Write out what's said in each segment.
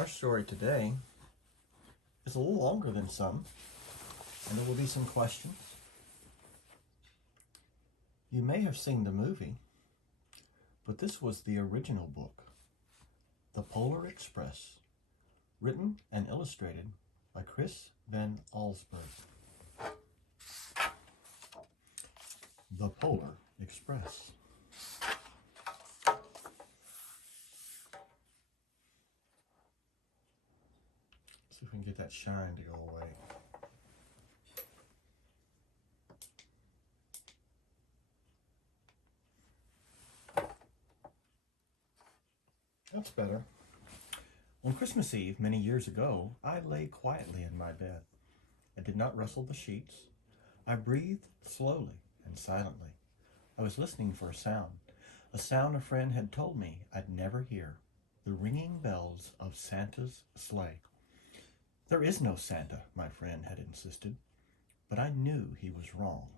Our story today is a little longer than some, and there will be some questions. You may have seen the movie, but this was the original book, Dplrxprs, written and illustrated by Chris Van Allsburg. The Polar Express. See if we can get that shine to go away. That's better. On Christmas Eve, many years ago, I lay quietly in my bed. I did not rustle the sheets. I breathed slowly and silently. I was listening for a sound a friend had told me I'd never hear, the ringing bells of Santa's sleigh. There is no Santa, my friend had insisted, but I knew he was wrong.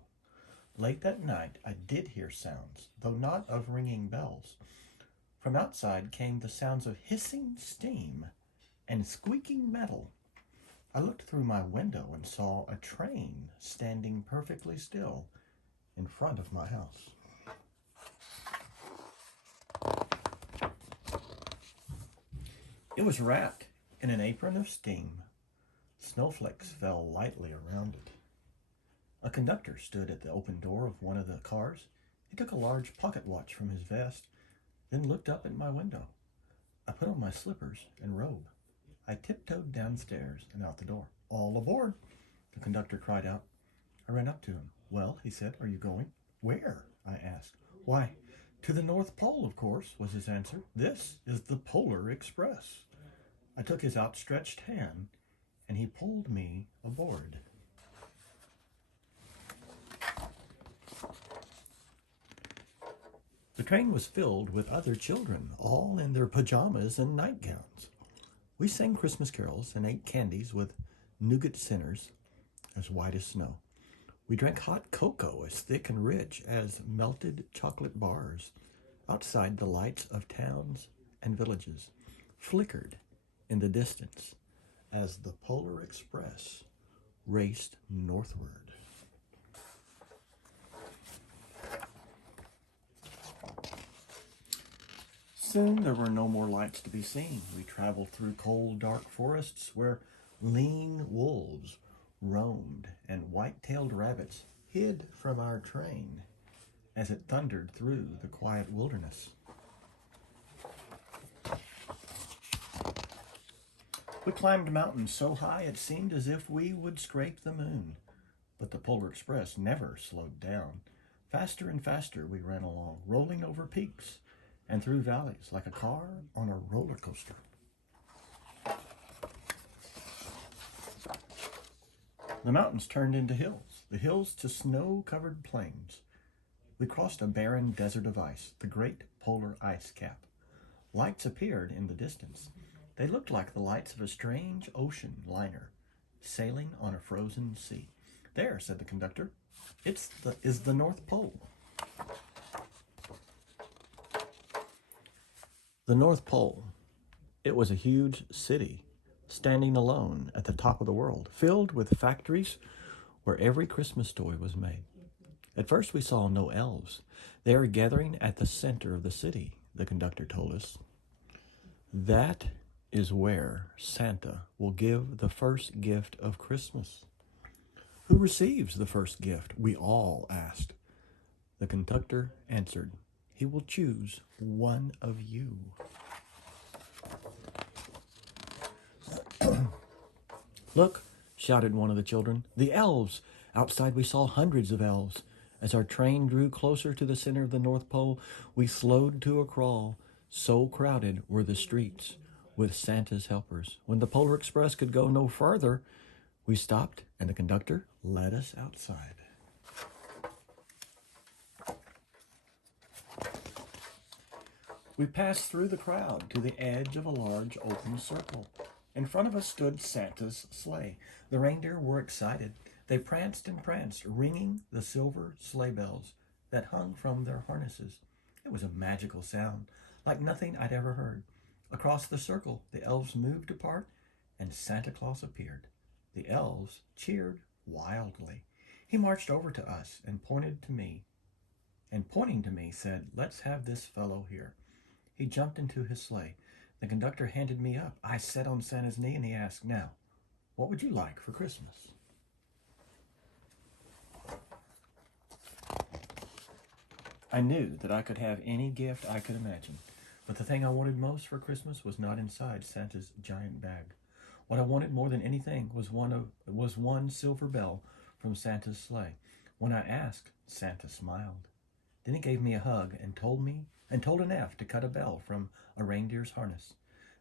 Late that night, I did hear sounds, though not of ringing bells. From outside came the sounds of hissing steam and squeaking metal. I looked through my window and saw a train standing perfectly still in front of my house. It was wrapped in an apron of steam. Snowflakes fell lightly around it. A conductor stood at the open door of one of the cars. He took a large pocket watch from his vest, then looked up at my window. I put on my slippers and robe. I tiptoed downstairs and out the door. "All aboard," the conductor cried out. I ran up to him. "Well," he said, "are you going?" "Where?" I asked. "Why, to the North Pole, of course," was his answer. "This is the Polar Express." I took his outstretched hand, and he pulled me aboard. The train was filled with other children, all in their pajamas and nightgowns. We sang Christmas carols and ate candies with nougat centers as white as snow. We drank hot cocoa as thick and rich as melted chocolate bars. Outside, the lights of towns and villages flickered in the distance as the Polar Express raced northward. Soon there were no more lights to be seen. We traveled through cold, dark forests where lean wolves roamed and white-tailed rabbits hid from our train as it thundered through the quiet wilderness. We climbed mountains so high it seemed as if we would scrape the moon. But the Polar Express never slowed down. Faster and faster we ran along, rolling over peaks and through valleys like a car on a roller coaster. The mountains turned into hills, the hills to snow-covered plains. We crossed a barren desert of ice, the great polar ice cap. Lights appeared in the distance. They looked like the lights of a strange ocean liner sailing on a frozen sea. "There," said the conductor, is the North Pole." The North Pole. It was a huge city, standing alone at the top of the world, filled with factories where every Christmas toy was made. At first we saw no elves. They are gathering at the center of the city, the conductor told us. That is where Santa will give the first gift of Christmas. "Who receives the first gift?" we all asked. The conductor answered, "He will choose one of you." "Look," shouted one of the children, "the elves!" Outside we saw hundreds of elves. As our train drew closer to the center of the North Pole, we slowed to a crawl. So crowded were the streets with Santa's helpers. When the Polar Express could go no further, we stopped and the conductor led us outside. We passed through the crowd to the edge of a large open circle. In front of us stood Santa's sleigh. The reindeer were excited. They pranced and pranced, ringing the silver sleigh bells that hung from their harnesses. It was a magical sound, like nothing I'd ever heard. Across the circle, the elves moved apart, and Santa Claus appeared. The elves cheered wildly. He marched over to us and pointing to me, said, "Let's have this fellow here." He jumped into his sleigh. The conductor handed me up. I sat on Santa's knee, and he asked, "Now, what would you like for Christmas?" I knew that I could have any gift I could imagine, but the thing I wanted most for Christmas was not inside Santa's giant bag. What I wanted more than anything was one silver bell from Santa's sleigh. When I asked, Santa smiled. Then he gave me a hug and told an elf to cut a bell from a reindeer's harness.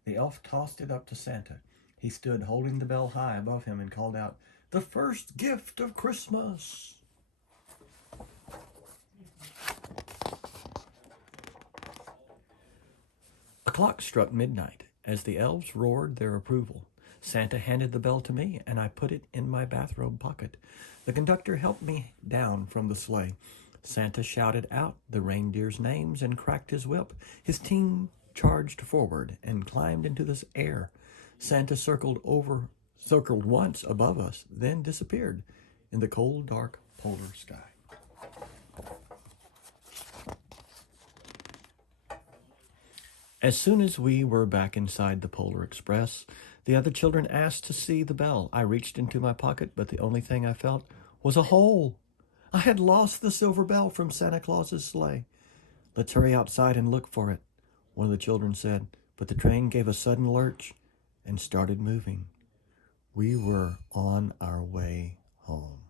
The elf tossed it up to Santa. He stood holding the bell high above him and called out, "The first gift of Christmas!" A clock struck midnight. As the elves roared their approval, Santa handed the bell to me, and I put it in my bathrobe pocket. The conductor helped me down from the sleigh. Santa shouted out the reindeers' names and cracked his whip. His team charged forward and climbed into the air. Santa circled once above us, then disappeared in the cold, dark polar sky. As soon as we were back inside the Polar Express, the other children asked to see the bell. I reached into my pocket, but the only thing I felt was a hole. I had lost the silver bell from Santa Claus's sleigh. "Let's hurry outside and look for it," one of the children said, but the train gave a sudden lurch and started moving. We were on our way home.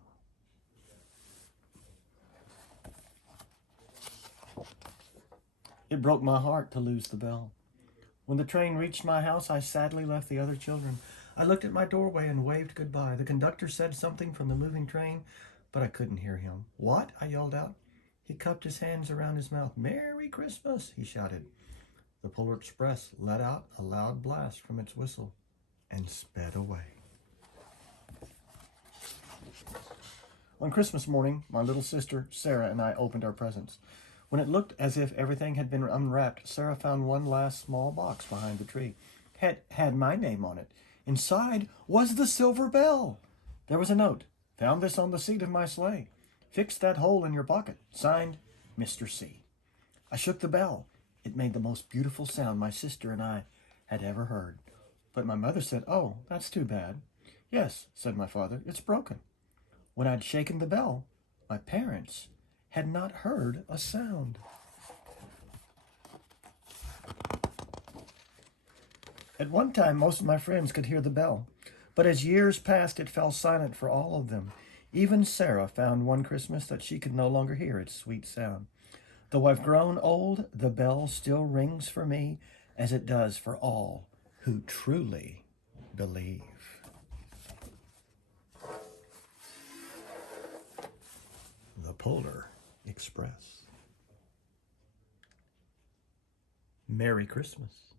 It broke my heart to lose the bell. When the train reached my house, I sadly left the other children. I looked at my doorway and waved goodbye. The conductor said something from the moving train, but I couldn't hear him. "What?" I yelled out. He cupped his hands around his mouth. "Merry Christmas," he shouted. The Polar Express let out a loud blast from its whistle and sped away. On Christmas morning, my little sister, Sarah, and I opened our presents. When it looked as if everything had been unwrapped, Sarah found one last small box behind the tree. Had my name on it. Inside was the silver bell. There was a note. "Found this on the seat of my sleigh. Fix that hole in your pocket. Signed, Mr. C." I shook the bell. It made the most beautiful sound my sister and I had ever heard. But my mother said, "Oh, that's too bad." "Yes," said my father, "it's broken." When I'd shaken the bell, my parents had not heard a sound. At one time, most of my friends could hear the bell, but as years passed, it fell silent for all of them. Even Sarah found one Christmas that she could no longer hear its sweet sound. Though I've grown old, the bell still rings for me as it does for all who truly believe. The Polar Express. Merry Christmas.